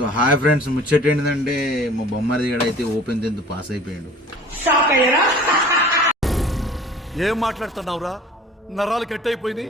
So hi friends ముచ్చట ఏంటంటే మా బొమ్మది గడ అయితే ఓపెన్ టెన్త్ పాస్ అయిపోయాడు. ఏం మాట్లాడుతున్నావురా? నరాలు కట్ అయిపోయినాయి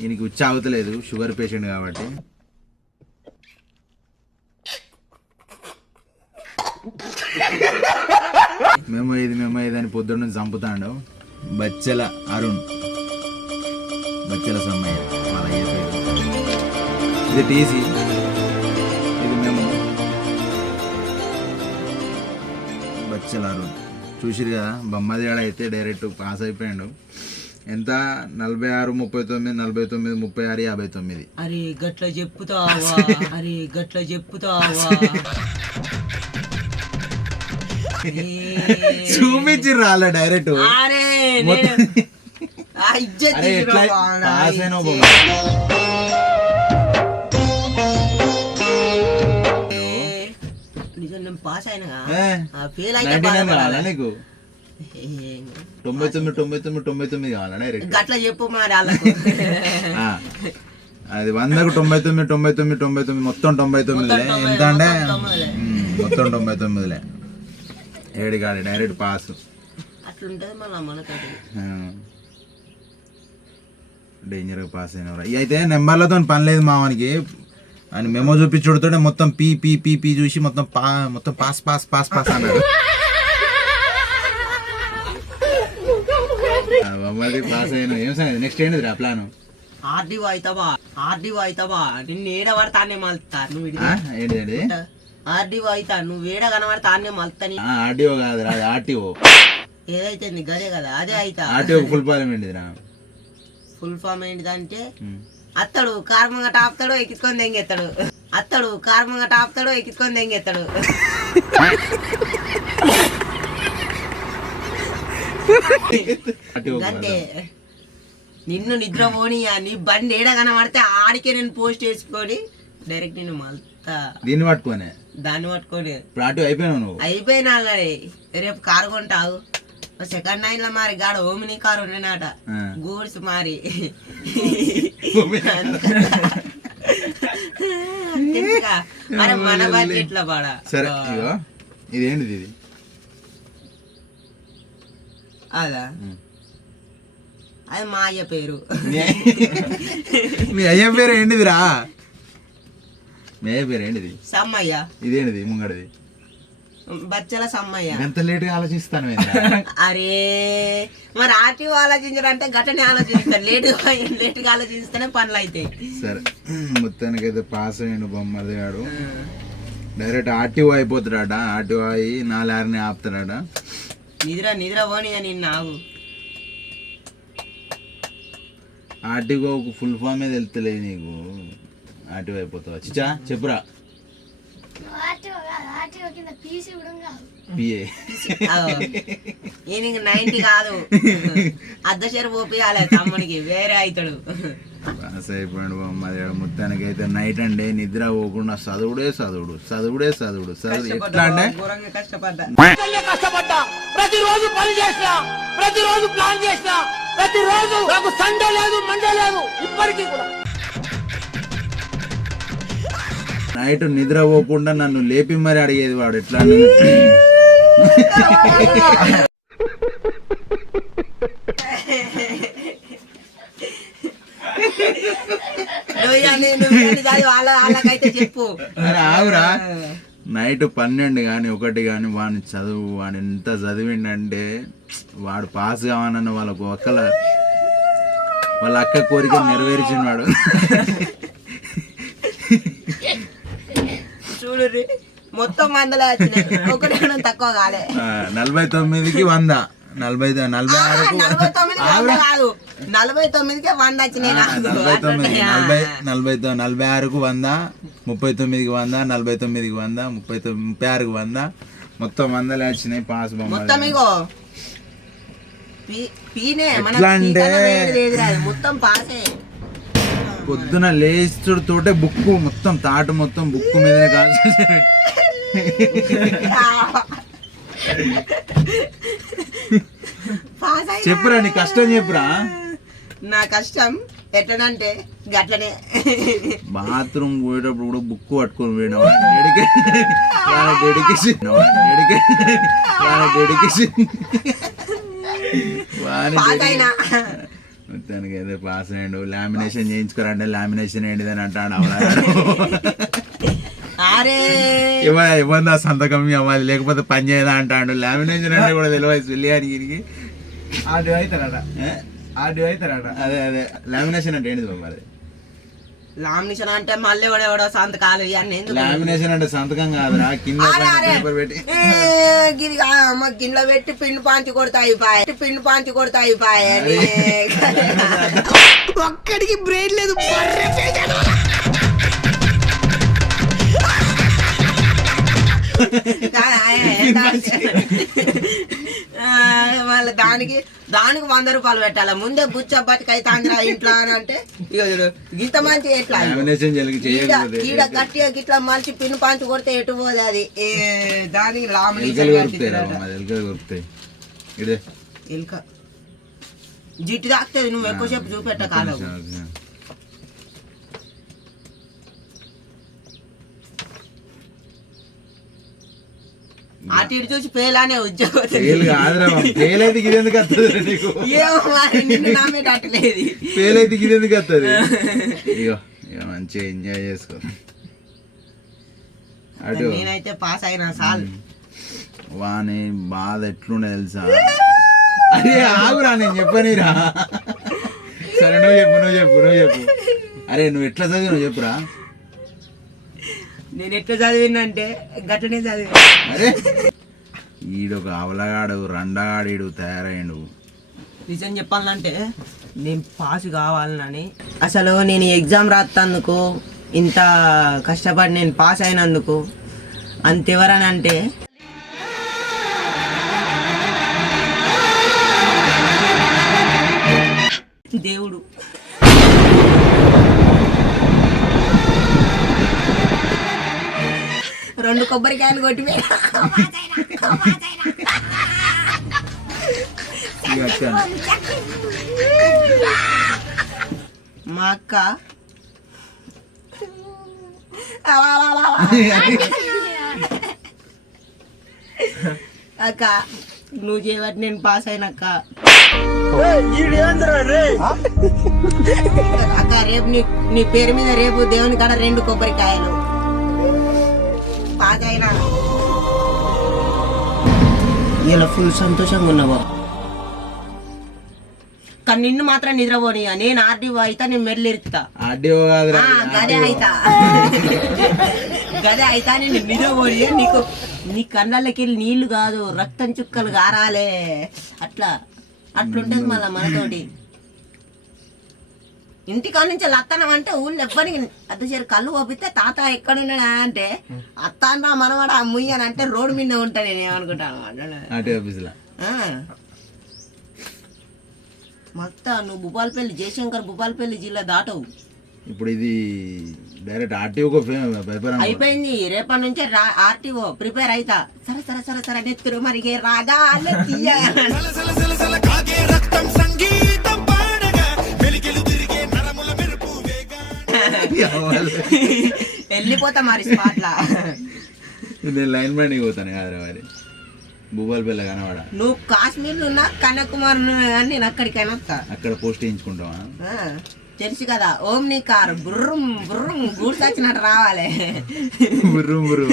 ఈయనకి ఉచ్చాగుతలేదు షుగర్ పేషెంట్ కాబట్టి. మేము ఇది మేము ఇది అని పొద్దున్న నుంచి చంపుతాడు. బచ్చల అరుణ్. బచ్చల సమ్మయ్య ఇది టీసీ. బచ్చల అరుణ్ చూసిరు కదా బొమ్మదిగాడ అయితే డైరెక్ట్ పాస్ అయిపోయాడు. ఎంత? నలభై ఆరు ముప్పై తొమ్మిది నలభై తొమ్మిది ముప్పై ఆరు యాభై తొమ్మిది అరే గట్ల చెప్పుతావా? అరే గట్ల చెప్పుతావా? చూపించి రాలే డైరెక్ట్. అరే పాస్ పాస్ అయినా ఏ, ఫెయిల్ అయితే 99 కావాలా బాధపడాలి. నీకు ఏ, తొంభై తొమ్మిది తొంభై తొమ్మిది తొంభై తొమ్మిది కావాలా డైరెక్ట్ చెప్పు మరి అది వందకు తొంభై తొమ్మిది తొంభై తొమ్మిది తొంభై తొమ్మిది మొత్తం తొంభై తొమ్మిదిలే ఎంత అంటే మొత్తం తొంభై తొమ్మిదిలే ఏడు కాదు డైరెక్ట్ పాస్ డేంజర్గా పాస్ అయినవరా అయితే నెంబర్లతో పని లేదు మావానికి అని మెమో చూపించుడుతోనే మొత్తం పీ పీ పీ పీ చూసి మొత్తం పా మొత్తం పాస్ పాస్ పాస్ పాస్ అన్నాడు. పాస్ అయిన ఏం సంగతి? నెక్స్ట్ ఏంటిది రా ప్లాన్ ఆర్డీఓ అవుతావా ఆర్డీఓ అవుతావా నిన్ను ఏడ పడతానే మలుతా? నువ్వు ఇది ఏంటి ఏంటి ఆర్డీఓ అవుతా నువ్వు ఏడ కనబడతానే మలుతాని ఆర్టీఓ కాదు రా ఆర్టీఓ. ఏదైతే గదే కదా అదే అయితా. ఆర్టీఓ ఫుల్ పాలెం ఏంటిది రా ఫుల్ ఫామ్ ఏంటిదంటే. అత్తడు కార్మంగా టాపుతాడు ఎక్కించుకొని దెంగెత్తాడు అత్తడు కార్మంగా టాపుతాడు ఎక్కించుకొని దెంగెత్తాడు అంతే నిన్ను నిద్ర పోనీయా నీ బండి ఏడ కనబడితే ఆడికే నేను పోస్ట్ వేసుకొని డైరెక్ట్ నేను మల్తా దీన్ని పట్టుకోనే? దాన్ని పట్టుకొని. ఇప్పుడు ఆర్టీఓ అయిపోయినావు నువ్వు? అయిపోయినా ఆల్రెడీ రేపు కారు కొంటావు. సెకండ్ హ్యాండ్లో మరి గాడ ఓమిని కారు ఉండేనాట ఆ. గూడ్స్ మారి. మన బడ్జెట్లో పడా? సరే ఇదేంటిది ఇది? అదా. అది మా అయ్య పేరు. మీ అయ్య పేరు ఏంటిదిరా? మీ అయ్య పేరు ఏంటిది? సమ్మయ్య. ఇదేంటిది? ముంగడిది? బచ్చల సమ్మయ్య. ఎంత లేట్గా ఆలోచిస్తాను అరే మరి ఆర్టీఓ ఆలోచించారంటే గట్టనే ఆలోచిస్తారు. లేటుగా లేటుగా ఆలోచిస్తేనే పనులు అవుతాయి సరే. మొత్తానికి అయితే పాస్ అయ్యిండు బొమ్మది గాడు డైరెక్ట్ ఆర్టీఓ అయిపోతాడట. ఆర్టీఓ అయ్యి నా లారీని ఆపుతాడట. నిద్ర నిద్ర పోనీ నిన్న ఆగు. ఆర్టీఓ ఫుల్ ఫామ్ మీద వెళ్తలేదు నీకు. ఆర్టీఓ అయిపోతావు? చిచ్చా చెప్పురా. ఆర్టీఓ కాదు. పోపియాలి తమ్ముడికి వేరే అవుతాడు పాస్ అయిపోయాడు బొమ్మది గాడు మొత్తానికి అయితే నైట్ అండి నిద్ర పోకుండా చదువుడే చదువుడు చదువుడే చదువుడు. చదువు ఎట్లా అంటే? ఘోరంగా కష్టపడ్డా. కష్టపడ్డా. ప్రతిరోజు పని చేసినా ప్రతిరోజు ప్లాన్ చేసినా ప్రతిరోజు నాకు సండే లేదు మండే లేదు ఇప్పటికీ కూడా. నైట్ నిద్ర పోకుండా నన్ను లేపి మరి అడిగేది వాడు. ఎట్లా చెప్పు. ఆగురా. నైట్ పన్నెండు కానీ ఒకటి కానీ వాడిని చదువు వాడు ఎంత చదివిండంటే వాడు పాస్ కావాలన్న వాళ్ళ ఒక్కల వాళ్ళ అక్క కోరిక నెరవేర్చిన వాడు. చూడు రే, మొత్తం మందలే వచ్చినాయి ఒకటి కూడా తక్కువ కాలే. నలభై తొమ్మిదికి వంద. నలభై నలభై ఆరుకు నలభై తొమ్మిదికి వంద కాదు. నలభై తొమ్మిదికే వంద వచ్చినాయి నలభై తొమ్మిది? నలభై నలభై నలభై ఆరుకు వంద ముప్పై తొమ్మిదికి వంద నలభై తొమ్మిదికి వంద ముప్పై తొమ్మిది ముప్పై ఆరుకు వంద. మొత్తం వందలే వచ్చినాయి పాస్ మొత్తం ఇగో. పీనే మన. మొత్తం పాసే. పొద్దున లేచుడు తోటే బుక్ మొత్తం తాటు మొత్తం బుక్ మీదనే కాన్సన్ట్రేట్. చెప్పురా నీ కష్టం చెప్పురా? నా కష్టం ఎట్లనంటే గట్లనే. బాత్రూమ్ పోయేటప్పుడు కూడా బుక్ పట్టుకొని పోయినా వాడి డెడికేషన్ డెడికేషన్ డెడికేషన్ మొత్తానికి ఏదో పాస్ అయ్యాడు. లామినేషన్ చేయించుకోరంటే లామినేషన్ ఏంటిదని అంటాడు అవలా అరే! ఇవ్వండి ఆ సంతకం? ఇవ్వాలి లేకపోతే పని చేయదా అంటాడు. లామినేషన్ అంటే కూడా తెలియదు వెళ్ళి ఆడు అవుతారట ఆడు అవుతారట అదే అదే. లామినేషన్ అంటే ఏంటిది బాబు అది లామినేషన్ అంటే మళ్ళీ ఎవడో సంతకాలు ఇవన్నీ? లామినేషన్ అంటే సంతకం కాదురా కింద. పేపర్ పెట్టి గిది అమ్మ గిన్నెలో పెట్టి పిండి పాంచి కొడతాయి పాయ పిండి పాంచి కొడతాయి పాయ. ఒక్కడికి బ్రెయిన్ లేదు బర్రె పేజాలు. కాదు, ఆయన ఆ, మళ్ళీ దానికి దానికి వంద రూపాయలు పెట్టాలి? ముందే బుచ్చ బతికైతే ఆంధ్ర ఇంట్లో అని అంటే ఇక ఇంత మంచి ఎట్లా? ఈడ గట్టిగా గిట్లా మనిషి పిన్ పాంచి కొడితే ఎటు పోదు అది? ఏ, దానికి ఇదే ఎలుక. జిట్టు తాకుతుంది నువ్వు ఎక్కువసేపు చూపెట్ట కాలం అటు ఇటు చూసి ఉద్యోగం ఫెయిల్ కాదురా ఫెయిల్ అయితే ఇది ఎందుకు వస్తుంది నీకు? ఏమో మరి నిన్ను నమ్మేటట్లేదు. ఫెయిల్ అయితే ఇది ఎందుకు వస్తుంది ఇగో ఇక మంచిగా ఎంజాయ్ చేసుకో. అటు నేనైతే పాస్ అయినా సాల్ వాని బాధ ఎట్లుండే తెలుసా? అరే ఆగురా నేను చెప్పనిరా. సరే నువ్వు చెప్పు నువ్వు చెప్పు నువ్వు చెప్పు. అరే నువ్వు ఎట్లా చదివి నువ్వు చెప్పురా నేను ఎట్లా చదివినంటే గట్లనే చదివి అరే. ఈడొక అవలగాడు రండగాడు తయారయ్యాడు. నిజం చెప్పాలంటే నేను పాస్ కావాలని. అసలు నేను ఎగ్జామ్ రాస్తందుకు ఇంత కష్టపడి నేను పాస్ అయినందుకు అంతెవరని అంటే దేవుడు. రెండు కొబ్బరికాయలు అక్క మా అక్క. అక్క నువ్వు చేయబట్టి నేను పాస్ అయినక్క అక్క రేపు నీ నీ పేరు మీద రేపు దేవుని కాడ రెండు కొబ్బరికాయలు. అయినా ఇలా ఫుల్ సంతోషంగా ఉన్నావా? కానీ నిన్ను మాత్రం నిద్రపోని నేను ఆర్డీఓ అయితా నేను మెడలు ఇరుకుతా ఆడియో కాదురా గదే అయితా. గదే అయితా నేను నిద్రపోని నీకు నీ కళ్ళకి నీళ్ళు కాదు రక్తం చుక్కలు గారాలే. అట్లా. అట్లుంటది మళ్ళా మనతోటి. ఇంటికాడ నుంచి లత్తనం అంటే ఊళ్ళో ఎవ్వరికి అద్దచేరు కళ్ళు పంపిస్తే తాత ఎక్కడున్నాడా అంటే అత్త అన్న మనవాడ ముయ్యని అంటే రోడ్డు మీద ఉంటా నేను ఏమనుకుంటాను ఆ. మొత్తం నువ్వు భూపాలపల్లి జయశంకర్ భూపాలపల్లి జిల్లా దాటవు. ఇప్పుడు ఇది డైరెక్ట్ ఆర్టీఓకి పేపర్ అయిపోయింది రేపటి నుంచే ఆర్టీఓ ప్రిపేర్ అయితా. సరే సరే సరే సరే నెత్తురు మరిగే రాగా వెళ్ళిపోతా మరి స్పాట్లా. నేను లైన్ బండికి పోతాను కాదురా మరి భూపాల్ పిల్ల కనవాడ నువ్వు కాశ్మీర్లో ఉన్నా కన్యాకుమారి కానీ నేను అక్కడికైనా వస్తా. అక్కడ పోస్ట్ వేయించుకుంటావా ఆ, తెలుసు కదా ఓం నీ కారు బుర్రం బుర్రం గూడ్స్ వచ్చినట్టు రావాలి. బుర్రు బుర్రు.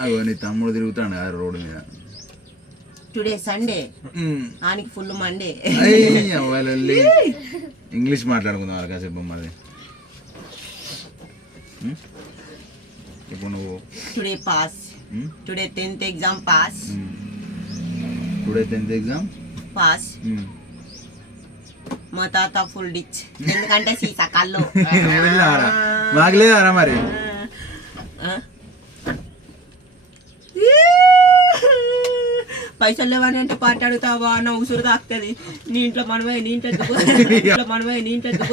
అగో నీ తమ్ముడు తిరుగుతాడు కదా రోడ్డు మీద. Today Sunday. ఆనికి full Monday. అయ్య, ఇంగ్లీష్ మాట్లాడుకుందాం వాళ్ళ కాసేపు ఉమ్? ఇప్పుడు నువ్వు. Today pass? Today tenth exam pass. Today tenth exam pass. మా తాత ఫుల్ డిచ్ ఎందుకంటే సీసా కళ్ళు. మాకు లేదారా మరి ఆ? పైసలు లేవని అంటే పాట అడుగుతావా? నా ఉసురు తాకుతుంది. నీ ఇంట్లో మనమే నీ ఇంట్లో ఇంట్లో మనమే నీ ఇంట్లో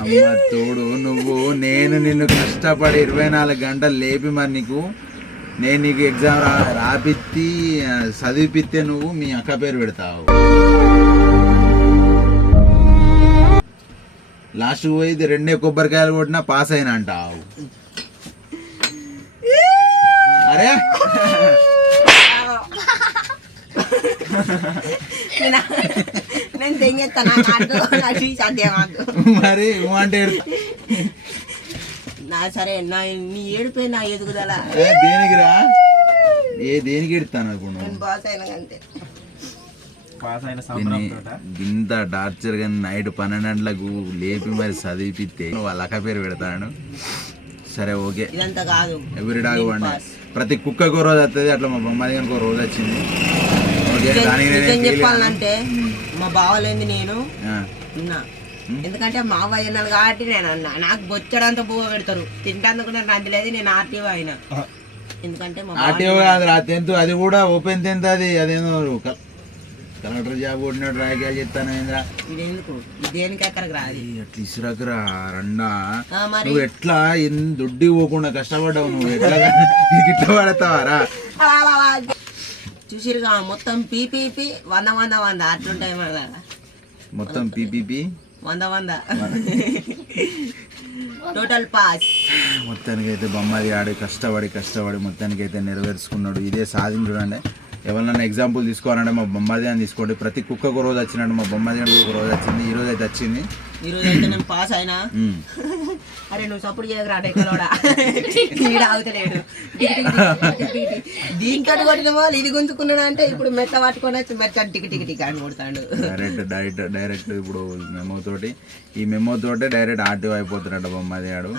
అమ్మ తోడు నువ్వు నేను నిన్ను కష్టపడి ఇరవై నాలుగు గంటలు లేపి మరి నీకు నేను నీకు ఎగ్జామ్ రా రాపిత్తి ఆ, చదివిపిస్తే నువ్వు మీ అక్క పేరు పెడతావు. లాస్ట్ పోయి రెండే కొబ్బరికాయలు కొట్టినా పాస్ అయినా అంటావు. అరే. నేను కాదు మరి అంటే నా సరే నా నీ ఏడిపోయి నా ఎదుగుదల. ఏ, దేనికి రా? ఏ దేనికి ఎడతాను ఇప్పుడు నువ్వు? నేను బాస్ అయినా అంతే. ఇంత టార్చర్గా నైట్ పన్నెండు గంటలకు లేపి మరి చదివిపిస్తే వాళ్ళ అక్క పేరు పెడతాను సరే ఓకే. ఇదంతా కాదు. ఎవ్రీ డాగ్ నేను వండే పాస్. ప్రతి కుక్కకు ఒక రోజు వస్తుంది అట్లా మా బొమ్మది కనుక ఒక రోజు వచ్చింది. ఓకే నిజం- దానికి నేనే నిజం feel చెప్పాలంటే మా బావలేంది నేను ఆ, ఉన్నా. ఎందుకంటే మా అవ్వయ్యన్నారు కాబట్టి నేను అన్నా. నాకు బొచ్చడంత పువ్వు పెడతారు. తింటాందుకు నాకు నంది లేదు నేను ఆర్టీఓ అయినా. ఎందుకంటే మా బావ ఆర్టీఓ కాదు రా టెన్త్ అది కూడా ఓపెన్ టెన్త్ అది అదేందో కలెక్టర్ జాబ్ కొట్టినట్టు రాయకాయలు చెప్తాను ఏంద్రా? రాదు? అట్లా ఇసురకురా రండా. నువ్వు ఎట్లా ఎన్ దొడ్డి పోకుండా కష్టపడ్డావు నువ్వు? ఎట్లా నీకు ఇట్లా పడతావారా? చూసిరుగా మొత్తం పీపీపీ వంద వంద వంద. అట్లుంటాయి మన. మొత్తం పీపీపీ వంద వంద. టోటల్ పాస్ మొత్తానికి అయితే బొమ్మది ఆడి కష్టపడి కష్టపడి మొత్తానికి అయితే నెరవేర్చుకున్నాడు. ఇదే సాధించి చూడండి ఎవరినైనా ఎగ్జాంపుల్ తీసుకోవాలంటే మా బొమ్మది అని తీసుకోండి. ప్రతి కుక్కకు రోజు వచ్చినట్టు మా బొమ్మది ఒక రోజు వచ్చింది ఈ రోజు అయితే వచ్చింది. ఈరోజు అయితే నేను పాస్ అయినా. అరే నువ్వు సపోర్ట్ చేయకరా ఈడ ఆగుతలేడు. ఇది గుంజుకున్నాడు అంటే ఇప్పుడు మెత్త పట్టుకొని వచ్చి మెత్త టికి టికి టికి అని కొడతాడు. డైరెక్ట్ డైరెక్ట్ డైరెక్ట్ ఇప్పుడు మెమో తోటి ఈ మెమో తోటే డైరెక్ట్ ఆర్టీఓ అయిపోతున్నాడు బొమ్మది ఆడు.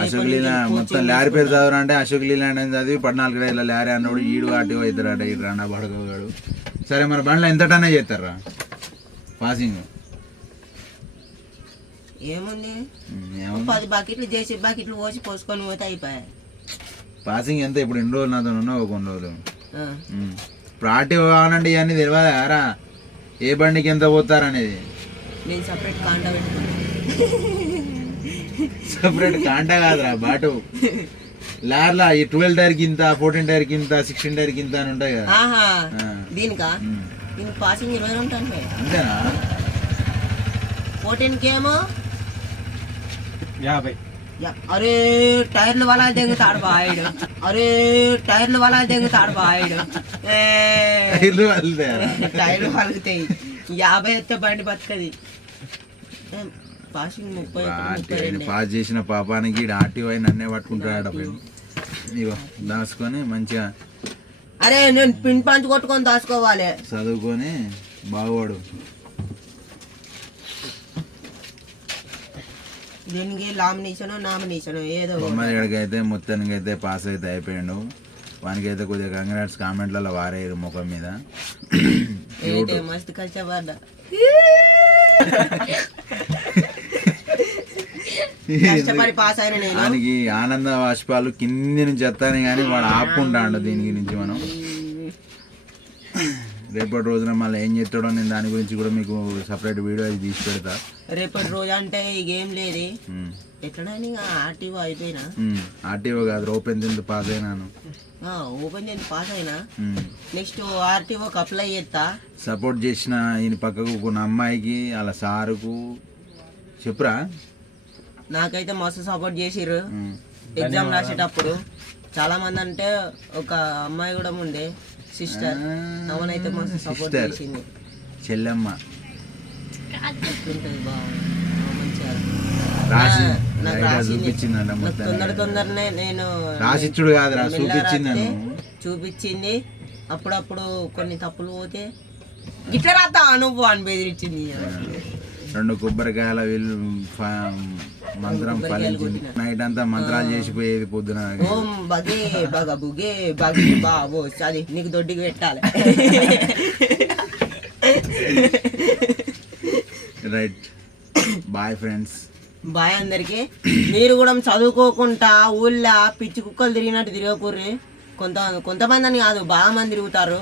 అశోక్ లీలా మొత్తం లారీ పేరు చదవరా అంటే అశోక్ లీలా అని చదివి పద్నాలుగు రేళ్ళ లారీ అన్నాడు ఈడు ఆర్టీఓ అవుతాడట ఇటు రండా పడుకోగాడు. సరే మరి బండ్లో ఎంత టనే చేస్తారా? పాసింగ్ ఏముంది? పది బకెట్లు చేసి బకెట్లు పోసి పోసుకొని పోతే అయిపోయాయి. పాసింగ్ ఎంత ఇప్పుడు ఎన్ని రోజులు నాతో ఉన్నావు కొన్ని రోజులు. ఇప్పుడు ఆర్టీఓ కావాలంటే ఇవన్నీ తెలియదా ఏ బండికి ఎంత పోతారనేది? నేను సపరేట్ కాంటా పెట్టుకున్నాను సపరేట్ కాంటా కాదురా బాటు. లార్లా ఈ ట్వెల్వ్ టైర్కి ఇంత ఫోర్టీన్ టైర్కి ఇంత సిక్స్టీన్ టైర్కి ఇంత అని ఉంటాయి కదా. ఆహా. దీనికా. దీనికి పాసింగ్ ఇరవై ఉంటాను అంతేనా? ఫోర్టీన్కి ఏమో? యాభై. యా- అరే టైర్లు వల్ల దెంగుతాడు బాయుడు. అరే టైర్లు వల్ల దెంగుతాడు బాయుడు. ఏ, టైర్లు టైర్లు పలుకుతాయి యాభై ఎత్తే బండి బతుకది. పాస్ చేసిన పాపానికి ఆర్టీఓ అయిన నన్నే పట్టుకుంటాడు ఇగో దాచుకొని మంచిగా అరే నేను పిన్ పంచ్ కొట్టుకొని దాచుకోవాలి. చదువుకొని బాగుపడు. దీనికి? లామినేషన్ నామినేషన్ ఏదో అయితే మొత్తానికి అయితే పాస్ అయితే అయిపోయాడు. వానికి అయితే కొద్దిగా కంగ్రాట్స్ కామెంట్లలో వారేరు ముఖం మీద. మస్తు కష్టపడ్డా. కష్టపడి పాస్ అయిన నేను. వానికి ఆనంద బాష్పాలు కింది నుంచి వస్తాను కానీ వాడు ఆపుకుంటాడు దీని గురించి మనం. రేపటి రోజున మళ్ళీ ఏం చేస్తాడో నేను దాని గురించి కూడా మీకు సపరేట్ వీడియో అది తీసి పెడతా. రేపటి రోజు అంటే గేమ్ లేదు. ఎట్లనైనా ఆర్టీఓ అయిపోయినా. ఆర్టీఓ కాదు ఓపెన్ తింది పాస్ అయినాను. ఓపెన్ చేసి పాస్ అయినా. నెక్స్ట్ ఆర్టీఓకి అప్లై చేస్తా. సపోర్ట్ చేసిన ఈయన పక్కకు కొన్ని అమ్మాయికి వాళ్ళ సారుకు. చెప్పురా? నాకైతే మస్తు సపోర్ట్ చేసిర్రు. ఎగ్జామ్ రాసేటప్పుడు చాలా మంది అంటే ఒక అమ్మాయి కూడా ఉండే సిస్టర్ అవునైతే మస్తు సపోర్ట్. చేసింది. చెల్లెమ్మ. ఉంటుంది తొందర తొందరనే నేను రాసిచ్చుడు కాదురా చూపించింది అప్పుడప్పుడు కొన్ని తప్పులు పోతే ఇట్లా రాతా నువ్వు అని బెదిరించింది. రెండు కొబ్బరికాయల మంత్రం ఫలించింది నైట్ అంతా మంత్రాలు చేసిపోయేది పొద్దున. ఓం బగే బగ బుగే బగి బాబో అది నీకు దొడ్డికి పెట్టాలి. రైట్ బాయ్ ఫ్రెండ్స్ బాయ్ అందరికి. మీరు కూడా చదువుకోకుండా ఊళ్ళో పిచ్చి కుక్కలు తిరిగినట్టు తిరగకూర్రి. కొంత కొంతమంది అని కాదు బాగా మంది తిరుగుతారు.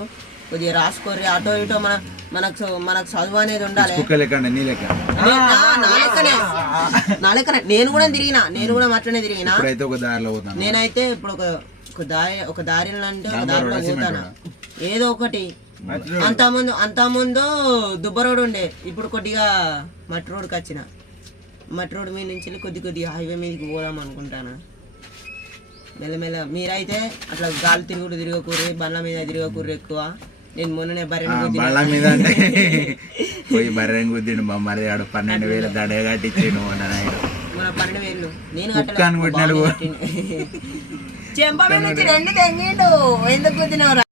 కొద్దిగా రాసుకోర్రి. అటో ఇటో మన మనకు మనకు చదువు అనేది ఉండాలి. నీ లెక్క. నే- నా- నా లెక్కనే. నేను కూడా తిరిగిన. నేను కూడా అట్లనే తిరిగిన. నేనైతే ఇప్పుడు ఒక ఒక దారి ఒక దారిలో అంటే ఒక దారిలో పోతానా? ఏదో ఒకటి. అంత ముందు అంత ముందు దుబ్బ రోడ్ ఉండే. ఇప్పుడు కొద్దిగా మట్టి రోడ్కి వచ్చిన. మట్టి రోడ్ మీద నుంచి కొద్ది కొద్దిగా హైవే మీదకి పోదాం అనుకుంటాను? మెల్లమెల్ల మీరైతే అట్లా గాలి తిరుగుడు తిరగకూరి బండ్ల మీద తిరగకూరి ఎక్కువ. నేను మొన్ననే బళ్ళ మీద అంటే పోయి బర్రెని గుద్దిండు మా మరి ఆడు పన్నెండు వేల దడ కట్టించిండు మొన్న మన పన్నెండు వేలు. నేను కుక్క అని కొట్టినాడు. చెంప నుంచి రెండు ఎందుకు గుద్దినవరా?